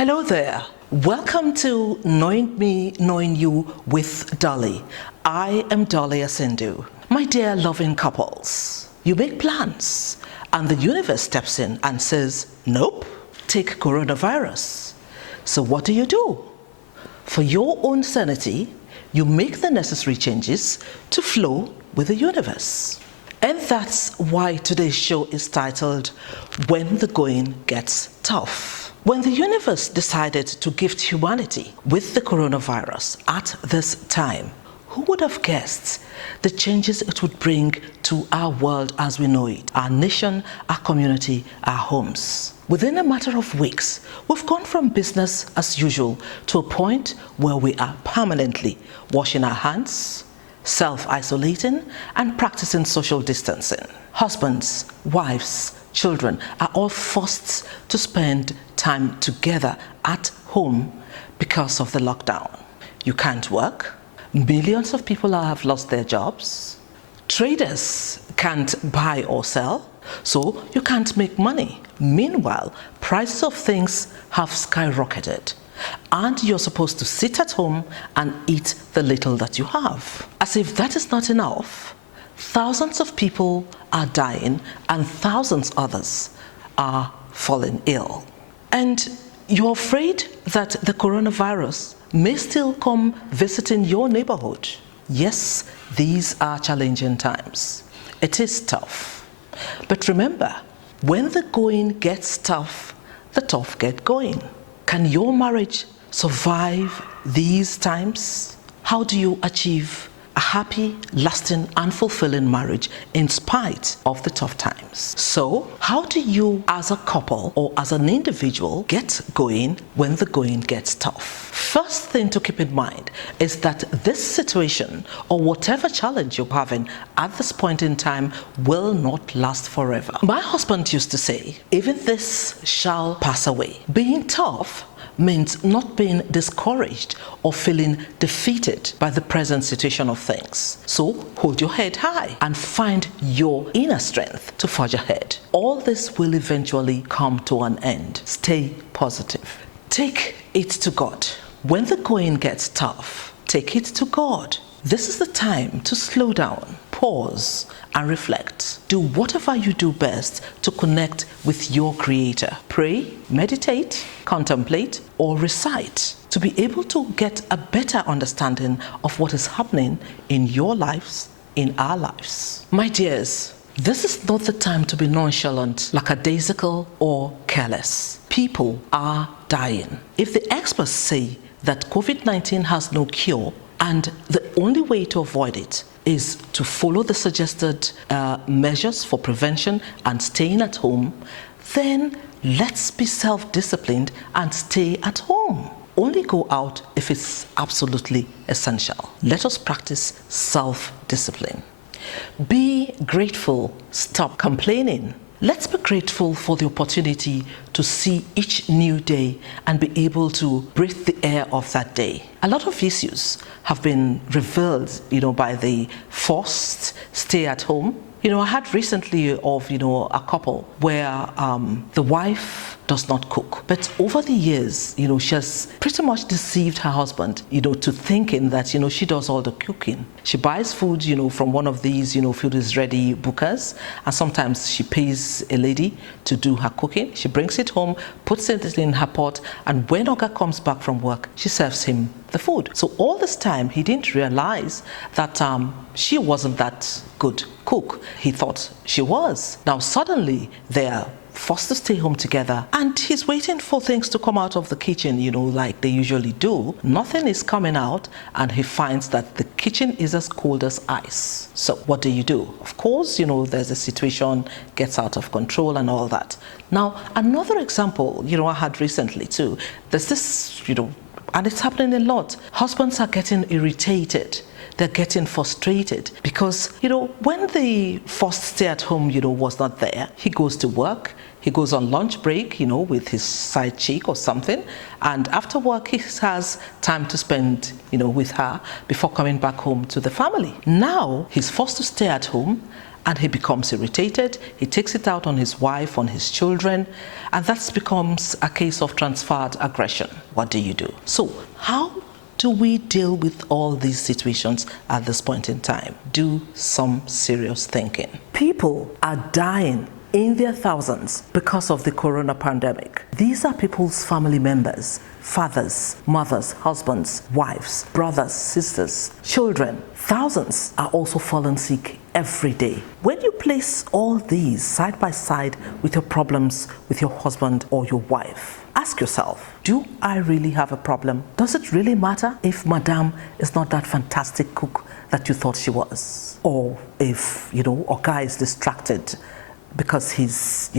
Hello there. Welcome to Knowing Me, Knowing You with Dolly. I am Dolly Asindu. My dear loving couples, you make plans and the universe steps in and says, nope, take coronavirus. So what do? For your own sanity, you make the necessary changes to flow with the universe. And that's why today's show is titled, When the Going Gets Tough. When the universe decided to gift humanity with the coronavirus at this time, who would have guessed the changes it would bring to our world as we know it, our nation, our community, our homes? Within a matter of weeks, we've gone from business as usual to a point where we are permanently washing our hands, self-isolating, and practicing social distancing. Husbands, wives, children are all forced to spend time together at home because of the lockdown. You can't work. Millions of people have lost their jobs. Traders can't buy or sell, so you can't make money. Meanwhile, prices of things have skyrocketed, and you're supposed to sit at home and eat the little that you have. As if that is not enough, thousands of people are dying and thousands others are falling ill. And you're afraid that the coronavirus may still come visiting your neighborhood. Yes, these are challenging times. It is tough. But remember, when the going gets tough, the tough get going. Can your marriage survive these times? How do you achieve a happy, lasting, and fulfilling marriage in spite of the tough times? So, how do you as a couple or as an individual get going when the going gets tough? First thing to keep in mind is that this situation or whatever challenge you're having at this point in time will not last forever. My husband used to say, even this shall pass away. Being tough means not being discouraged or feeling defeated by the present situation of things. So hold your head high and find your inner strength to forge ahead. All this will eventually come to an end. Stay positive. Take it to God. When the going gets tough, take it to God. This is the time to slow down, pause, and reflect. Do whatever you do best to connect with your Creator. Pray, meditate, contemplate, or recite to be able to get a better understanding of what is happening in your lives, in our lives. My dears, this is not the time to be nonchalant, lackadaisical, or careless. People are dying. If the experts say that COVID-19 has no cure, and the only way to avoid it is to follow the suggested measures for prevention and staying at home, then let's be self-disciplined and stay at home. Only go out if it's absolutely essential. Let us practice self-discipline. Be grateful. Stop complaining. Let's be grateful for the opportunity to see each new day and be able to breathe the air of that day. A lot of issues have been revealed, by the forced stay at home. I heard recently of, a couple where the wife does not cook. But over the years, she has pretty much deceived her husband, to thinking that, she does all the cooking. She buys food, from one of these, food is ready bookers. And sometimes she pays a lady to do her cooking. She brings it home, puts it in her pot. And when Oga comes back from work, she serves him the food. So all this time, he didn't realize that she wasn't that good cook. He thought she was. Now suddenly they are forced to stay home together and he's waiting for things to come out of the kitchen, like they usually do. Nothing is coming out and he finds that the kitchen is as cold as ice. So what do? Of course, there's a situation, gets out of control and all that. Now, another example, I had recently too. There's this, and it's happening a lot. Husbands are getting irritated. They're getting frustrated because, when the first stay at home, was not there, he goes to work, he goes on lunch break, with his side chick or something. And after work, he has time to spend, with her before coming back home to the family. Now he's forced to stay at home and he becomes irritated. He takes it out on his wife, on his children, and that becomes a case of transferred aggression. What do you do? So how do we deal with all these situations at this point in time? Do some serious thinking. People are dying in their thousands because of the corona pandemic. These are people's family members, fathers, mothers, husbands, wives, brothers, sisters, children. Thousands are also falling sick every day. When you place all these side by side with your problems with your husband or your wife, ask yourself, do I really have a problem? Does it really matter if Madame is not that fantastic cook that you thought she was? Or if, Oga is distracted because he's,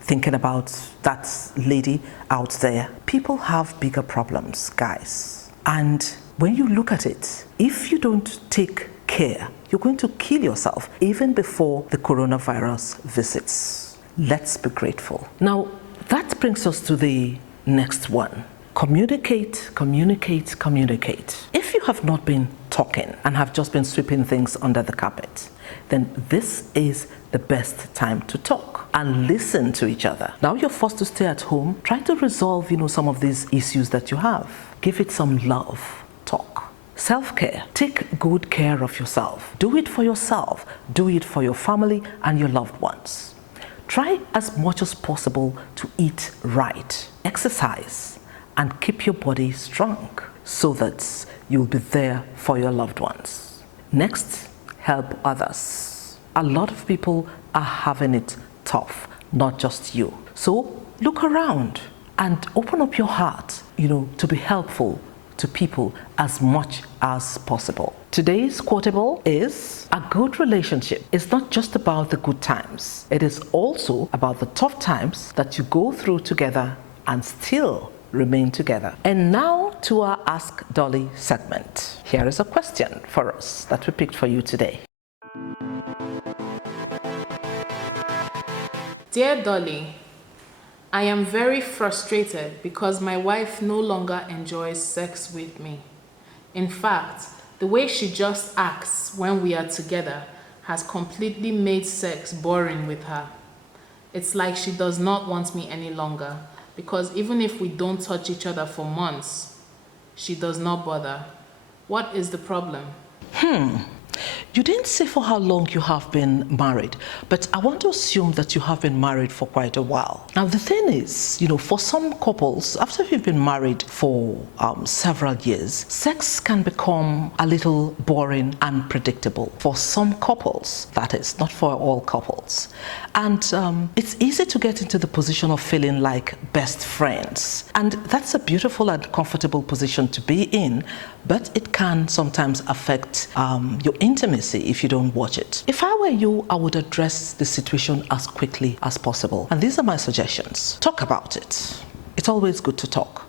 thinking about that lady out there. People have bigger problems, guys. And when you look at it, if you don't take care, you're going to kill yourself even before the coronavirus visits. Let's be grateful. Now, that brings us to the next one. Communicate, communicate, communicate. If you have not been talking and have just been sweeping things under the carpet, then this is the best time to talk and listen to each other. Now you're forced to stay at home. Try to resolve, some of these issues that you have. Give it some love. Talk. Self-care. Take good care of yourself. Do it for yourself. Do it for your family and your loved ones. Try as much as possible to eat right. Exercise and keep your body strong so that you'll be there for your loved ones. Next, help others. A lot of people are having it tough, not just you. So look around and open up your heart, to be helpful to people as much as possible. Today's quotable is, a good relationship is not just about the good times. It is also about the tough times that you go through together and still remain together. And now to our Ask Dolly segment. Here is a question for us that we picked for you today. Dear Dolly, I am very frustrated because my wife no longer enjoys sex with me. In fact, the way she just acts when we are together has completely made sex boring with her. It's like she does not want me any longer, because even if we don't touch each other for months, she does not bother. What is the problem? You didn't say for how long you have been married, but I want to assume that you have been married for quite a while. Now, the thing is, for some couples, after you've been married for several years, sex can become a little boring and predictable. For some couples, that is, not for all couples. And it's easy to get into the position of feeling like best friends. And that's a beautiful and comfortable position to be in, but it can sometimes affect your intimacy if you don't watch it. If I were you, I would address the situation as quickly as possible. And these are my suggestions. Talk about it. It's always good to talk.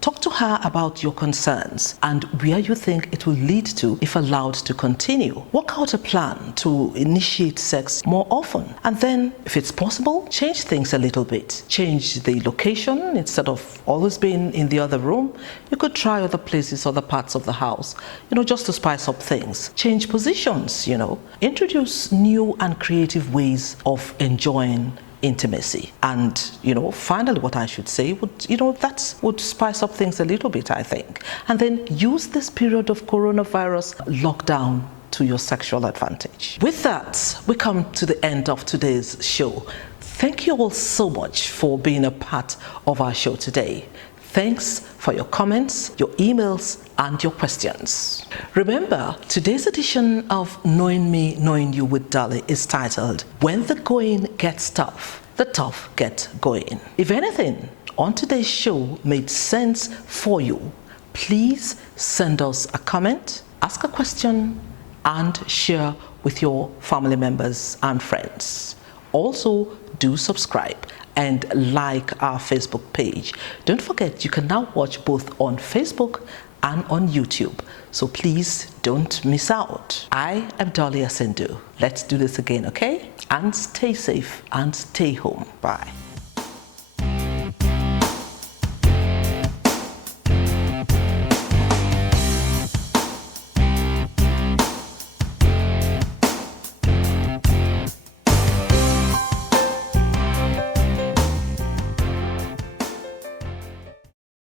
Talk to her about your concerns and where you think it will lead to if allowed to continue. Work out a plan to initiate sex more often. And then, if it's possible, change things a little bit. Change the location. Instead of always being in the other room, you could try other places, other parts of the house, just to spice up things. Change positions, Introduce new and creative ways of enjoying intimacy. And finally, what I should say would that would spice up things a little bit, I think. And then use this period of coronavirus lockdown to your sexual advantage. With that, we come to the end of today's show. Thank you all so much for being a part of our show today. Thanks for your comments, your emails, and your questions. Remember, today's edition of Knowing Me, Knowing You with Dolly is titled, When the Going Gets Tough, the Tough Get Going. If anything on today's show made sense for you, please send us a comment, ask a question, and share with your family members and friends. Also, do subscribe and like our Facebook page. Don't forget, you can now watch both on Facebook and on YouTube. So please don't miss out. I am Dolly Asendu. Let's do this again, okay? And stay safe and stay home. Bye.